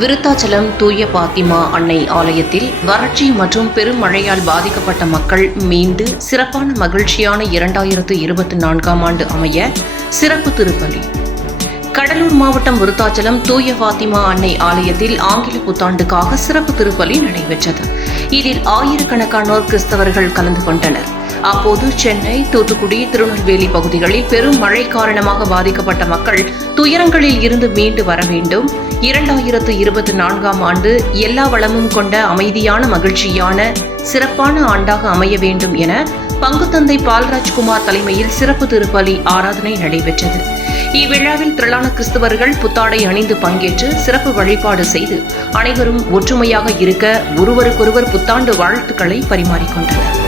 விருத்தாச்சலம் தூய பாத்திமா அன்னை ஆலயத்தில் வறட்சி மற்றும் பெருமழையால் பாதிக்கப்பட்ட மக்கள் மீண்டு சிறப்பான மகிழ்ச்சியான இரண்டாயிரத்து இருபத்தி நான்காம் ஆண்டு அமைய சிறப்பு திருப்பலி. கடலூர் மாவட்டம் விருத்தாச்சலம் தூய பாத்திமா அன்னை ஆலயத்தில் ஆங்கில புத்தாண்டுக்காக சிறப்பு திருப்பலி நடைபெற்றது. இதில் ஆயிரக்கணக்கானோர் கிறிஸ்தவர்கள் கலந்து கொண்டனர். அப்போது சென்னை தூத்துக்குடி திருநெல்வேலி பகுதிகளில் பெரும் மழை காரணமாக பாதிக்கப்பட்ட மக்கள் துயரங்களில் இருந்து மீண்டு வர வேண்டும். இரண்டாயிரத்து இருபத்தி நான்காம் ஆண்டு எல்லா வளமும் கொண்ட அமைதியான மகிழ்ச்சியான சிறப்பான ஆண்டாக அமைய வேண்டும் என பங்குத்தந்தை பால்ராஜ்குமார் தலைமையில் சிறப்பு திருப்பலி ஆராதனை நடைபெற்றது. இவ்விழாவில் திரளான கிறிஸ்தவர்கள் புத்தாடை அணிந்து பங்கேற்று சிறப்பு வழிபாடு செய்து அனைவரும் ஒற்றுமையாக இருக்க ஒருவருக்கொருவர் புத்தாண்டு வாழ்த்துக்களை பரிமாறிக்கொண்டனர்.